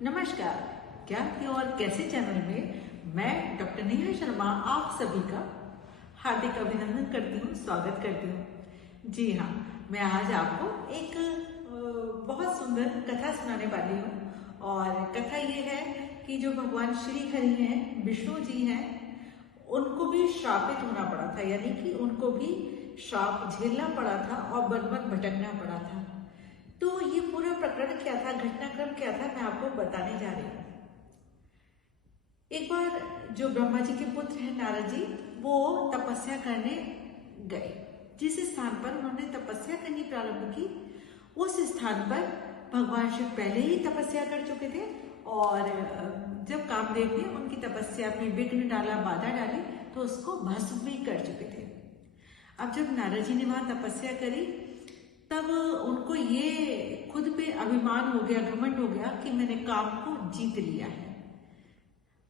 नमस्कार। ज्ञान की और कैसे चैनल में मैं डॉक्टर नेहा शर्मा आप सभी का हार्दिक अभिनंदन करती हूँ, स्वागत करती हूँ। जी हाँ, मैं आज आपको एक बहुत सुंदर कथा सुनाने वाली हूँ और कथा ये है कि जो भगवान श्री हरि हैं, विष्णु जी हैं, उनको भी श्रापित होना पड़ा था, यानी कि उनको भी श्राप झेलना पड़ा था और वन वन भटकना पड़ा था। तो ये पूरा प्रकरण क्या था, घटनाक्रम क्या था, मैं आपको बताने जा रही हूँ। एक बार जो ब्रह्मा जी के पुत्र हैं नारद जी, वो तपस्या करने गए। जिस स्थान पर उन्होंने तपस्या करनी प्रारंभ की, उस स्थान पर भगवान शिव पहले ही तपस्या कर चुके थे और जब कामदेव ने उनकी तपस्या में विघ्न डाला, बाधा डाली, तो उसको भस्म भी कर चुके थे। अब जब नारद जी ने वहां तपस्या करी, तब उनको ये खुद पे अभिमान हो गया, घमंड हो गया कि मैंने काम को जीत लिया है।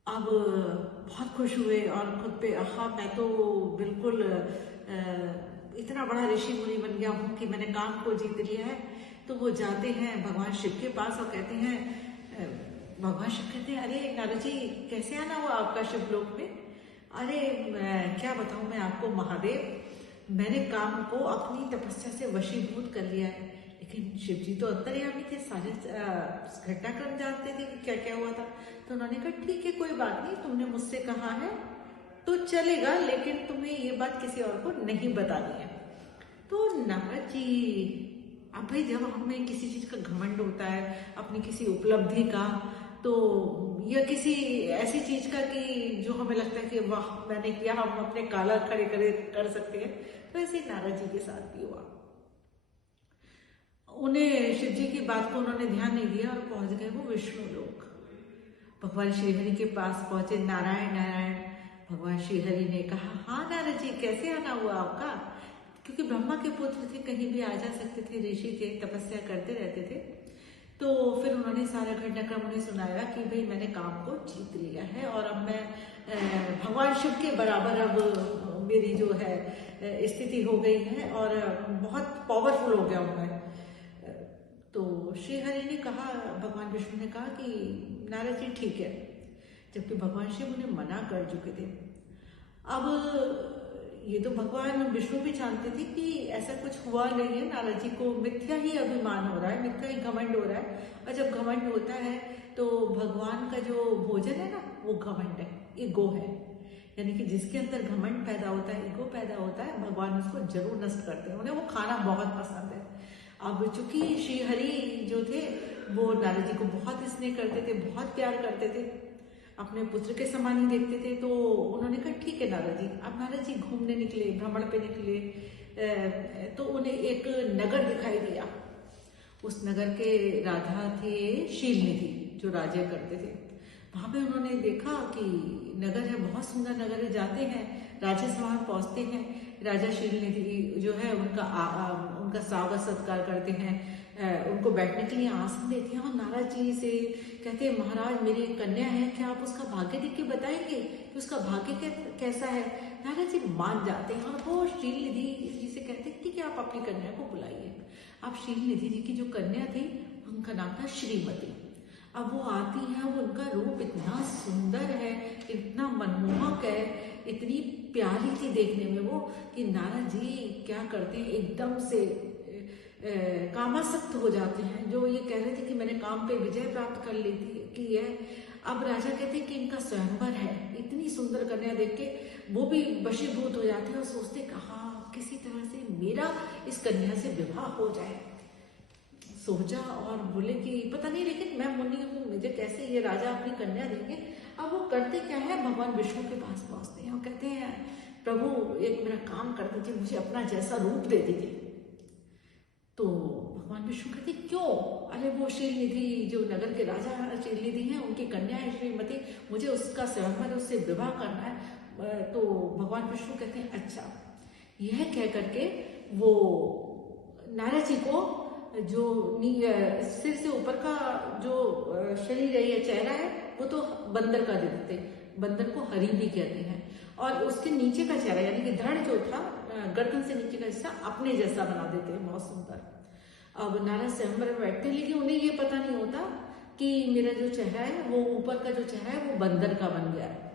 अब बहुत खुश हुए और खुद पे मैं तो बिल्कुल इतना बड़ा ऋषि मुनि बन गया हूँ कि मैंने काम को जीत लिया है। तो वो जाते हैं भगवान शिव के पास और कहते हैं, भगवान शिव कहते हैं, अरे नारद जी कैसे आना हुआ आपका शिवलोक में? अरे क्या बताऊं मैं आपको महादेव, मैंने काम को अपनी तपस्या से वशीभूत कर लिया है। लेकिन शिव जी तो अंतर्यामी थे, सारे घटनाक्रम जानते थे कि क्या क्या हुआ था। तो उन्होंने कहा ठीक है, कोई बात नहीं, तुमने मुझसे कहा है तो चलेगा, लेकिन तुम्हें ये बात किसी और को नहीं बतानी है। तो नारद जी, अब भाई जब हमें किसी चीज का घमंड होता है, अपनी किसी उपलब्धि का, तो या किसी ऐसी चीज का कि जो हमें लगता है कि वाह मैंने किया, हम अपने काला खड़े कर सकते हैं, तो ऐसे नारद जी के साथ भी हुआ। उन्हें शिव जी की बात को उन्होंने ध्यान नहीं दिया और पहुंच गए वो विष्णु लोक। भगवान श्रीहरि के पास पहुंचे, नारायण नारायण। भगवान श्रीहरि ने कहा, हाँ नारद जी कैसे आना हुआ आपका? क्योंकि ब्रह्मा के पुत्र थे, कहीं भी आ जा सकते थे, ऋषि थे, तपस्या करते रहते थे। तो फिर उन्होंने सारा घटनाक्रम उन्हें सुनाया कि भाई मैंने काम को जीत लिया है और अब मैं भगवान शिव के बराबर अब मेरी जो है स्थिति हो गई है और बहुत पावरफुल हो गया हूं मैं। तो श्री हरि ने कहा, भगवान विष्णु ने कहा कि नारद जी ठीक है, जबकि भगवान शिव उन्हें मना कर चुके थे। अब ये तो भगवान विष्णु भी जानते थे कि ऐसा कुछ हुआ नहीं है, नारद जी को मिथ्या ही अभिमान हो रहा है, मिथ्या ही घमंड हो रहा है। और जब घमंड होता है तो भगवान का जो भोजन है ना, वो घमंड है, ईगो है। यानी कि जिसके अंदर घमंड पैदा होता है, ईगो पैदा होता है, भगवान उसको जरूर नष्ट करते हैं, उन्हें वो खाना बहुत पसंद है। अब चूंकि श्री हरि जो थे वो नारद जी को बहुत स्नेह करते थे, बहुत प्यार करते थे, अपने पुत्र के समान ही देखते थे। तो उन्होंने कहा ठीक है नारद जी। अब नारद जी घूमने निकले, भ्रमण पे निकले, तो उन्हें एक नगर दिखाई दिया। उस नगर के राजा थे शीलनिधि, जो राजा करते थे। वहां पे उन्होंने देखा कि नगर है, बहुत सुंदर नगर है। जाते हैं, राजा से वहां पहुंचते हैं। राजा शीलनिधि जो है उनका स्वागत सत्कार करते हैं, उनको बैठने के लिए आसन देते हैं और नारद जी से कहते हैं, महाराज मेरी एक कन्या है, क्या आप उसका भाग्य देख के बताएंगे कि उसका भाग्य कैसा है? नारद जी मान जाते हैं और वो शीलनिधि जी से कहते हैं कि आप अपनी कन्या को बुलाइए। अब शीलनिधि जी की जो कन्या थी, उनका नाम था श्रीमती। अब वो आती है, वो उनका रूप इतना सुंदर है, इतना मनमोहक है, इतनी प्यारी थी देखने में वो, कि नारद जी क्या करते हैं, एकदम से कामासक्त हो जाते हैं। जो ये कह रहे थे कि मैंने काम पे विजय प्राप्त कर ली की है, अब राजा कहते हैं कि इनका स्वयंवर है। इतनी सुंदर कन्या देख के वो भी वशीभूत हो जाते हैं और सोचते कहा किसी तरह से मेरा इस कन्या से विवाह हो जाए। सोचा और बोले कि पता नहीं, लेकिन मैं मुनि हूँ, मुझे कैसे ये राजा अपनी कन्या देंगे। अब वो करते क्या है, भगवान विष्णु के पास पहुंचते हैं और कहते हैं, प्रभु एक मेरा काम कर दीजिए, मुझे अपना जैसा रूप दे दीजिए। तो भगवान विष्णु कहते क्यों? अरे वो शीलनिधि जो नगर के राजा शीलनिधि हैं, उनकी कन्या है श्रीमती, मुझे उसका स्वयंवर, उससे विवाह करना है। तो भगवान विष्णु कहते हैं अच्छा। यह कह करके वो नारद जी को जो सिर से ऊपर का जो शरीर है या चेहरा है, वो तो बंदर का देते, बंदर को हरि भी कहते हैं, और उसके नीचे का चेहरा यानी कि धड़ जो था, गर्दन से नीचे का हिस्सा अपने जैसा बना देते हैं, बहुत सुंदर। अब नारद स्वयंवर में बैठते, लेकिन उन्हें ये पता नहीं होता कि मेरा जो चेहरा है वो ऊपर का जो चेहरा है वो बंदर का बन गया है।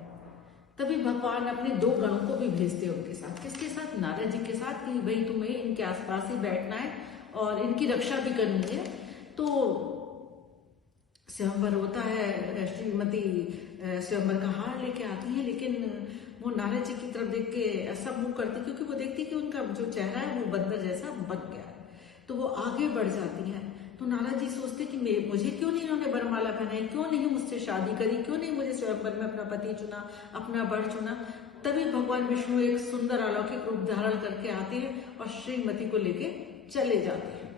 तभी भगवान अपने 2 गणों को भी भेजते हैं उनके साथ। किसके साथ? नारद जी के साथ, कि भाई तुम्हें इनके आसपास ही बैठना है और इनकी रक्षा भी करनी है। तो स्वयंवर होता है, श्रीमती स्वयंवर का हार लेके आती है, लेकिन वो नारद जी की तरफ देख के ऐसा मुंह करती, क्योंकि वो देखती कि उनका जो चेहरा है वो बंदर जैसा बन गया है। तो वो आगे बढ़ जाती हैं। तो नारद जी सोचते कि मुझे क्यों नहीं इन्होंने वरमाला पहनाई, क्यों नहीं मुझसे शादी करी, क्यों नहीं मुझे स्वयंवर में अपना पति चुना, अपना वर चुना। तभी भगवान विष्णु एक सुंदर अलौकिक रूप धारण करके आते हैं और श्रीमती को लेके चले जाते हैं।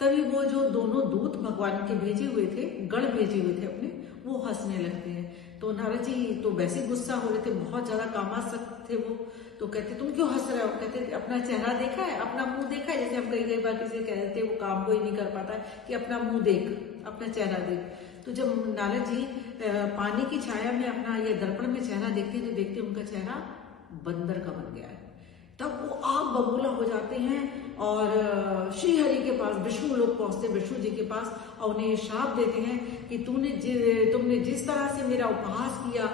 तभी वो जो दोनों दूत भगवान के भेजे हुए थे, गण भेजे हुए थे अपने, वो हंसने लगते हैं। तो नारद जी तो वैसे गुस्सा हो रहे थे, बहुत ज्यादा कामासक्त थे वो। तो कहते तुम क्यों हंस रहे हो? कहते अपना चेहरा देखा है, अपना मुंह देखा है। जैसे हम कई बार किसी से कहते हैं वो काम को ही नहीं कर पाता है कि अपना मुंह देख, अपना चेहरा देख। तो जब नारद जी पानी की छाया में अपना ये दर्पण में चेहरा देखते हैं तो देखते उनका चेहरा बंदर का बन गया है। तब वो आग बबूला हो जाते हैं और श्री हरि के पास विष्णु लोग पहुंचते, विष्णु जी के पास, और उन्हें श्राप देते हैं कि तुमने जिस तरह से मेरा उपहास किया,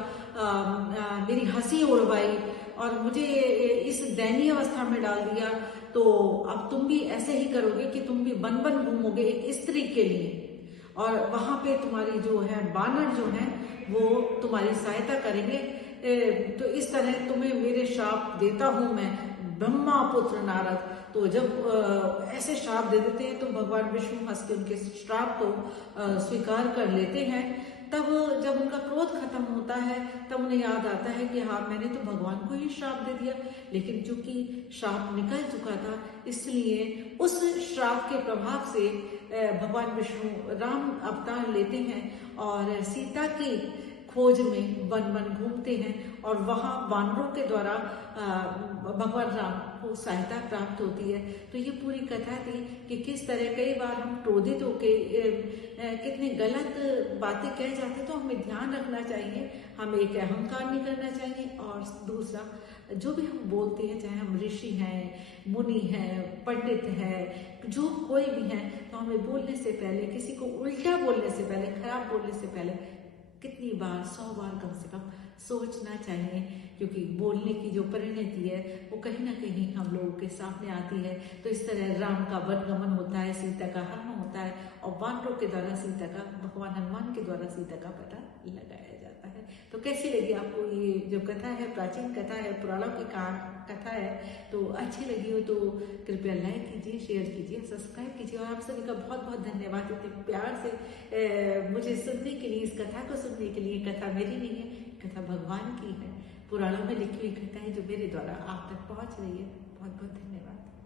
मेरी हंसी उड़वाई और मुझे इस दयनीय अवस्था में डाल दिया, तो अब तुम भी ऐसे ही करोगे कि तुम भी वन वन घूमोगे एक स्त्री के लिए, और वहां पे तुम्हारी जो है बानर जो है वो तुम्हारी सहायता करेंगे। तो इस तरह तुम्हें मेरे श्राप देता हूं मैं, ब्रह्मा पुत्र नारद। तो जब ऐसे श्राप दे देते हैं तो भगवान विष्णु हंस के उनके श्राप को स्वीकार कर लेते हैं। तब जब उनका क्रोध खत्म होता है तब उन्हें याद आता है कि हाँ, मैंने तो भगवान को ही श्राप दे दिया, लेकिन चूंकि श्राप निकल चुका था इसलिए उस श्राप के प्रभाव से भगवान विष्णु राम अवतार लेते हैं और सीता की खोज में वन वन घूमते हैं और वहां वानरों के द्वारा भगवान राम को सहायता प्राप्त होती है। तो ये पूरी कथा थी कि किस तरह कई बार हम क्रोधित होके कितने गलत बातें कह जाते, तो हमें ध्यान रखना चाहिए, हमें एक अहंकार नहीं करना चाहिए। और दूसरा, जो भी हम बोलते हैं, चाहे हम ऋषि हैं, मुनि हैं, पंडित हैं, जो कोई भी हैं, तो हमें बोलने से पहले, किसी को उल्टा बोलने से पहले, खराब बोलने से पहले कितनी बार, 100 बार कम से कम सोचना चाहिए, क्योंकि बोलने की जो परिणति है वो कहीं ना कहीं हम लोगों के सामने आती है। तो इस तरह राम का वनगमन होता है, सीता का हरण होता है और वानरों के द्वारा सीता का, भगवान हनुमान के द्वारा सीता का पता लगाया जाता है। तो कैसी लगी आपको ये जो कथा है, प्राचीन कथा है, पुराणों की कथा है, तो अच्छी लगी हो तो कृपया लाइक कीजिए, शेयर कीजिए, सब्सक्राइब कीजिए। और आप सभी का बहुत बहुत धन्यवाद इतने प्यार से मुझे सुनने के लिए, इस कथा को सुनने के लिए। कथा मेरी नहीं है, कथा भगवान की है, पुराणों में लिखी हुई कथा है जो मेरे द्वारा आप तक पहुंच रही है। बहुत बहुत धन्यवाद।